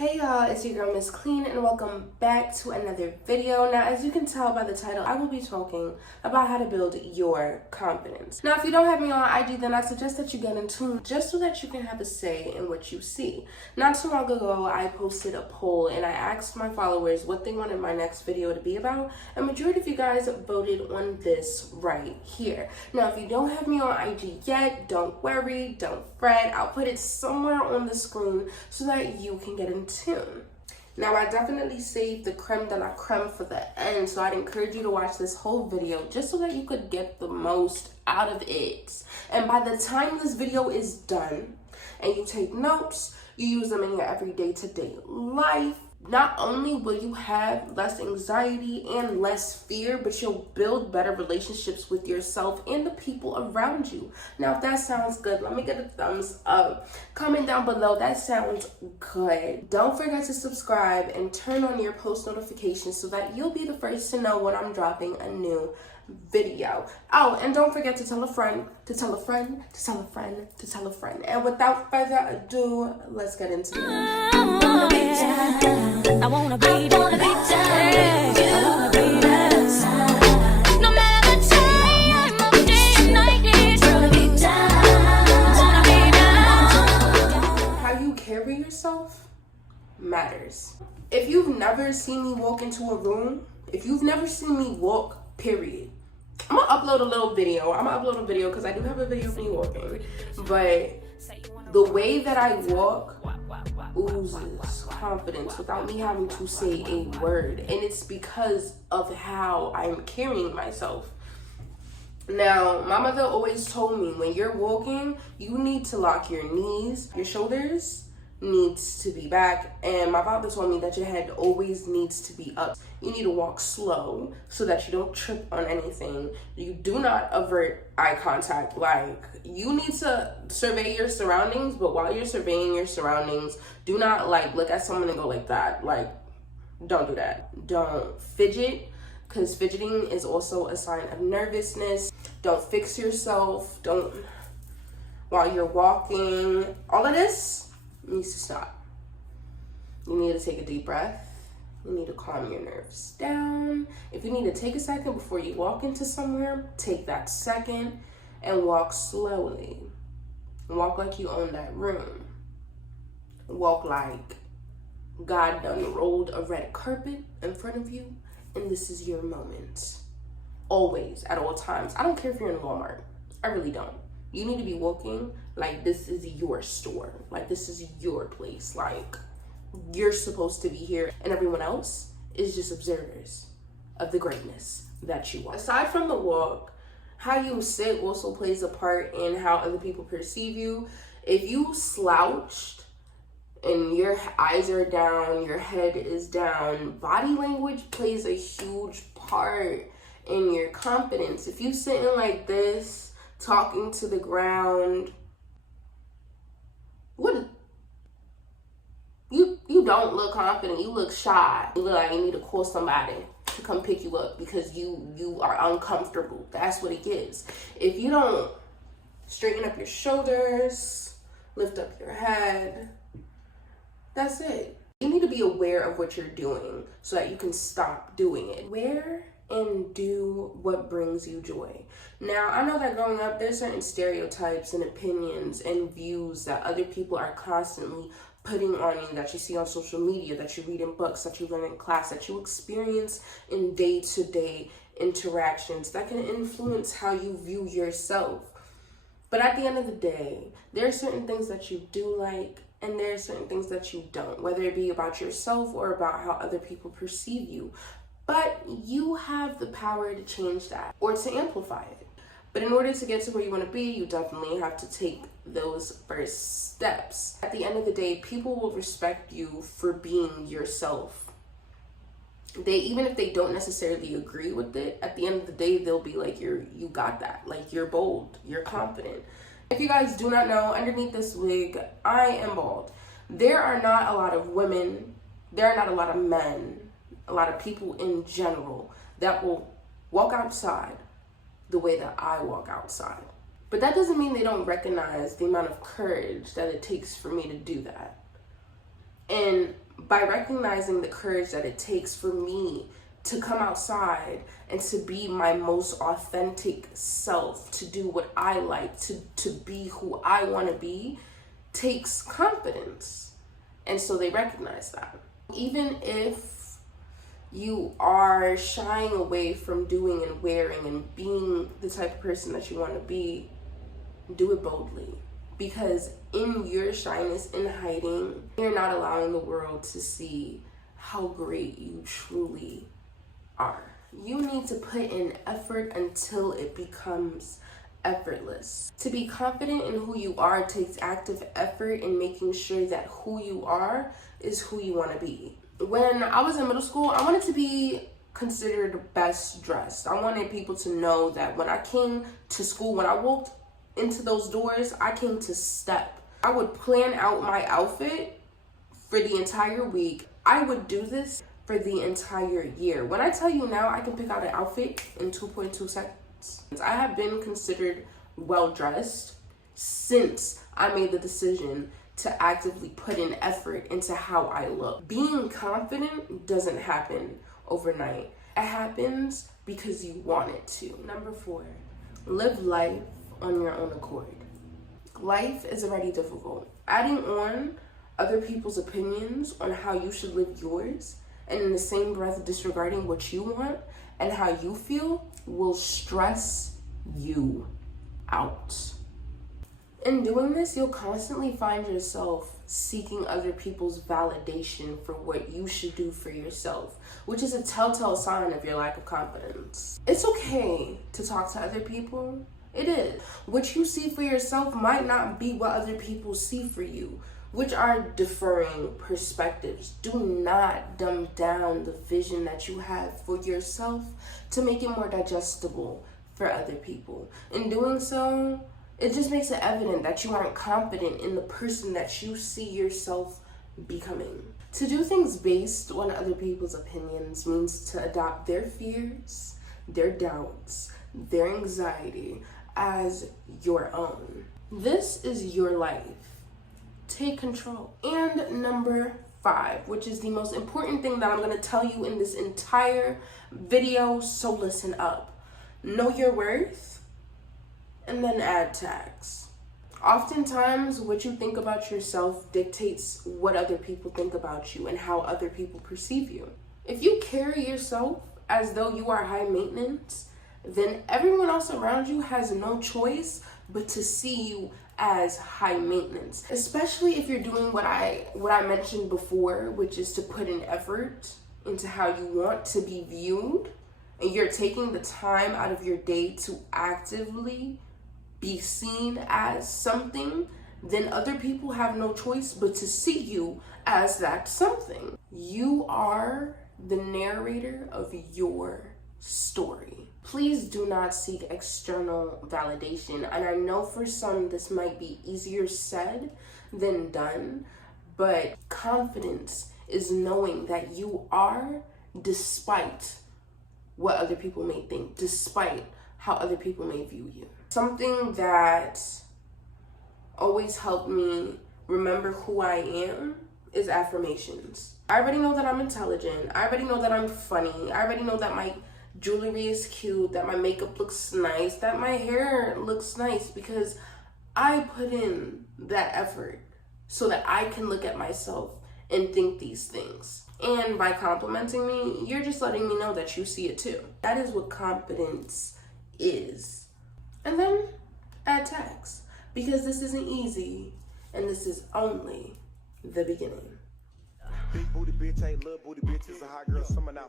Hey y'all, it's your girl Miss Clean and welcome back to another video. Now, as you can tell by the title, I will be talking about how to build your confidence. Now, if you don't have me on IG, then I suggest that you get in tune just so that you can have a say in what you see. Not too long ago, I posted a poll and I asked my followers what they wanted my next video to be about, and majority of you guys voted on this right here. Now, if you don't have me on IG yet, don't worry, don't fret. I'll put it somewhere on the screen so that you can get in tune. Now, I definitely saved the creme de la creme for the end, so I'd encourage you to watch this whole video just so that you could get the most out of it. And by the time this video is done and you take notes, you use them in your everyday to-day life, not only will you have less anxiety and less fear, but you'll build better relationships with yourself and the people around you. Now, if that sounds good, let me get a thumbs up. Comment down below, that sounds good. Don't forget to subscribe and turn on your post notifications so that you'll be the first to know when I'm dropping a new video. Oh, and don't forget to tell a friend, to tell a friend, to tell a friend, to tell a friend. And without further ado, let's get into it. I wanna be down. I wanna be down. No matter the time of day and night, it's gonna be down. Wanna be down. How you carry yourself matters. If you've never seen me walk into a room, if you've never seen me walk, period, I'm gonna upload a little video. I'm gonna upload a video because I do have a video of me walking. But the way that I walk oozes confidence without me having to say a word. And it's because of how I'm carrying myself. Now, my mother always told me when you're walking, you need to lock your knees, your shoulders needs to be back, and my father told me that your head always needs to be up. You need to walk slow so that you don't trip on anything. You do not avert eye contact. Like, you need to survey your surroundings, but while you're surveying your surroundings, do not like look at someone and go like that. Like, don't do that. Don't fidget, because fidgeting is also a sign of nervousness. Don't fix yourself. Don't, while you're walking, all of this needs to stop. You need to take a deep breath. You need to calm your nerves down. If you need to take a second before you walk into somewhere, take that second and walk slowly. Walk like you own that room. Walk like God done rolled a red carpet in front of you and this is your moment. Always, at all times. I don't care if you're in Walmart. I really don't. You need to be walking like this is your store, like this is your place, like you're supposed to be here, and everyone else is just observers of the greatness that you are. Aside from the walk, how you sit also plays a part in how other people perceive you. If you slouched and your eyes are down, your head is down, body language plays a huge part in your confidence. If you sitting like this, talking to the ground, what? You don't look confident. You look shy. You look like you need to call somebody to come pick you up because you are uncomfortable. That's what it is. If you don't straighten up your shoulders, lift up your head, that's it. You need to be aware of what you're doing so that you can stop doing it. Where and do what brings you joy. Now, I know that growing up, there's certain stereotypes and opinions and views that other people are constantly putting on you, that you see on social media, that you read in books, that you learn in class, that you experience in day-to-day interactions that can influence how you view yourself. But at the end of the day, there are certain things that you do like, and there are certain things that you don't, whether it be about yourself or about how other people perceive you. But you have the power to change that or to amplify it. But in order to get to where you want to be, you definitely have to take those first steps. At the end of the day, people will respect you for being yourself. Even if they don't necessarily agree with it, at the end of the day, they'll be like, you got that. Like, you're bold, you're confident. If you guys do not know, underneath this wig, I am bald. There are not a lot of women, there are not a lot of men, a lot of people in general that will walk outside the way that I walk outside. But that doesn't mean they don't recognize the amount of courage that it takes for me to do that. And by recognizing the courage that it takes for me to come outside and to be my most authentic self, to do what I like, to be who I want to be, takes confidence. And so they recognize that. Even if you are shying away from doing and wearing and being the type of person that you want to be, do it boldly. Because in your shyness, in hiding, you're not allowing the world to see how great you truly are. You need to put in effort until it becomes effortless. To be confident in who you are takes active effort in making sure that who you are is who you want to be. When I was in middle school, I wanted to be considered best dressed. I wanted people to know that when I came to school, when I walked into those doors, I came to step. I would plan out my outfit for the entire week. I would do this for the entire year. When I tell you now, I can pick out an outfit in 2.2 seconds. I have been considered well-dressed since I made the decision to actively put in effort into how I look. Being confident doesn't happen overnight. It happens because you want it to. Number 4, live life on your own accord. Life is already difficult. Adding on other people's opinions on how you should live yours, and in the same breath disregarding what you want and how you feel, will stress you out. In doing this, you'll constantly find yourself seeking other people's validation for what you should do for yourself, which is a telltale sign of your lack of confidence. It's okay to talk to other people. It is. What you see for yourself might not be what other people see for you, which are differing perspectives. Do not dumb down the vision that you have for yourself to make it more digestible for other people. In doing so, it just makes it evident that you aren't confident in the person that you see yourself becoming. To do things based on other people's opinions means to adopt their fears, their doubts, their anxiety as your own. This is your life. Take control. And number 5, which is the most important thing that I'm going to tell you in this entire video, so listen up. Know your worth and then add tags. Oftentimes, what you think about yourself dictates what other people think about you and how other people perceive you. If you carry yourself as though you are high maintenance, then everyone else around you has no choice but to see you as high maintenance. Especially if you're doing what I mentioned before, which is to put in effort into how you want to be viewed, and you're taking the time out of your day to actively be seen as something, then other people have no choice but to see you as that something. You are the narrator of your story. Please do not seek external validation. And I know for some this might be easier said than done, but confidence is knowing that you are despite what other people may think, despite how other people may view you. Something that always helped me remember who I am is affirmations. I already know that I'm intelligent. I already know that I'm funny. I already know that my jewelry is cute, that my makeup looks nice, that my hair looks nice, because I put in that effort so that I can look at myself and think these things. And by complimenting me, you're just letting me know that you see it too. That is what confidence is. And then add tags, because this isn't easy and this is only the beginning. Big booty bitch ain't little booty bitch, it's a hot girl summer now.